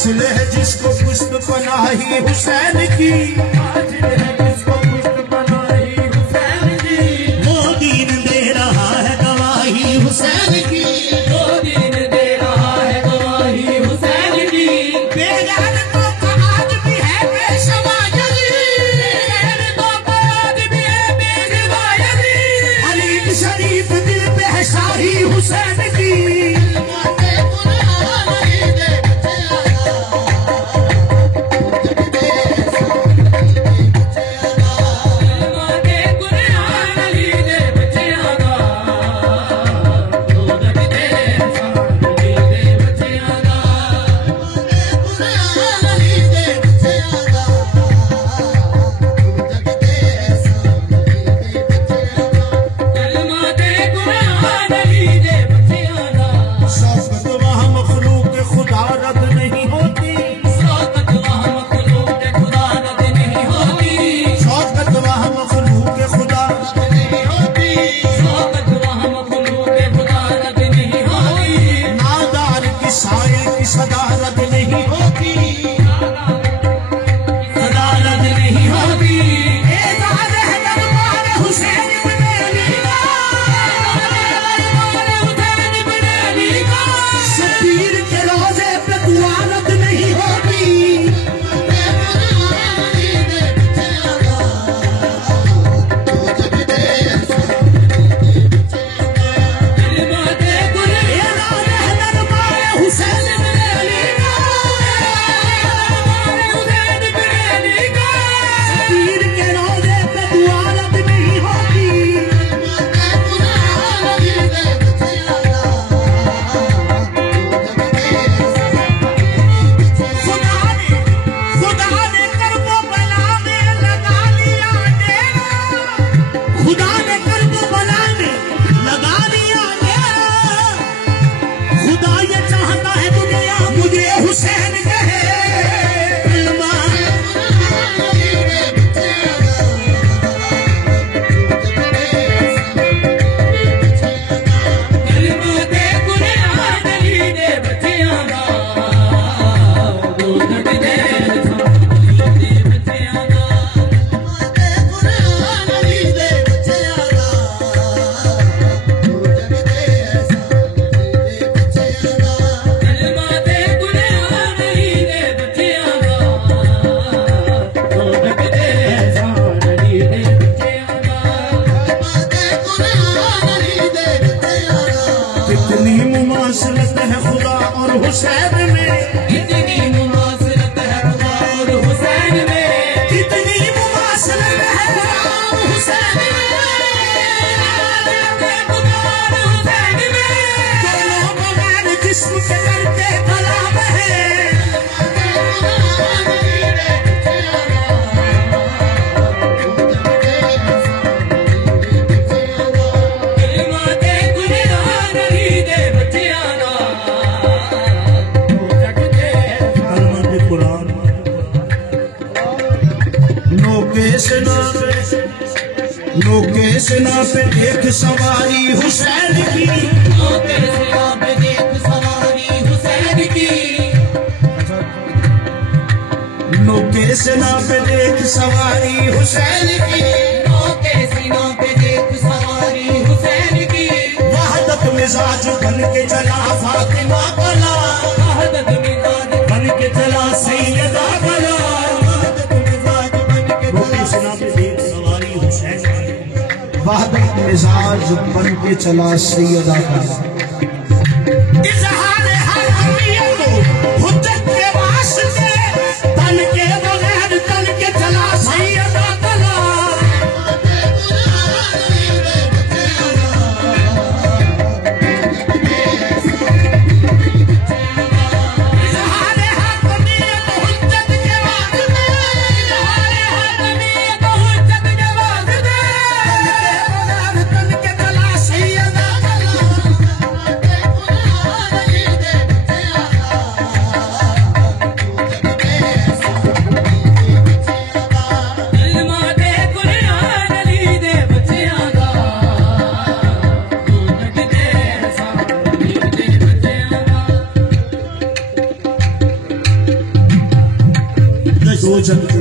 हासिल है जिसको पुष्प पनाही हुसैन की, हासिल है जिसको पुष्प पनाही हुसैन की, वो दीन दे रहा है गवाही हुसैन की, वो दीन दे रहा है गवाही हुसैन की। बेगानों का आज भी है पेशवा यजीद, बेगानों का आज भी है पेशवा यजीद, अली शरीफ दिल पे है शाही हुसैन की। सेना पे देख सवारी हुसैन की, सेना पे देख सवारी हुसैन की, नोके सेना पे देख सवारी हुसैन की, नोके सेना पे देख सवारी हुसैन की, वहदत मिजाज बन के चला फातिमा कला, वहदत मिजाज बन के चला सैयदा कला, वहदत मिजाज बन के नोके सेना पे देख सवारी हुसैन की, वहदत मिजाज बन के चला सैयदा का। इज़हार हर अमीर को हुज्जत के वास्ते तन के बगैर तन के चला सैयदा कला। इज़हार हर अमीर को हुज्जत के वास्ते, इज़हार हर अमीर को हुज्जत के वास्ते तन के बगैर तन के चला सैयदा कला। दो जग के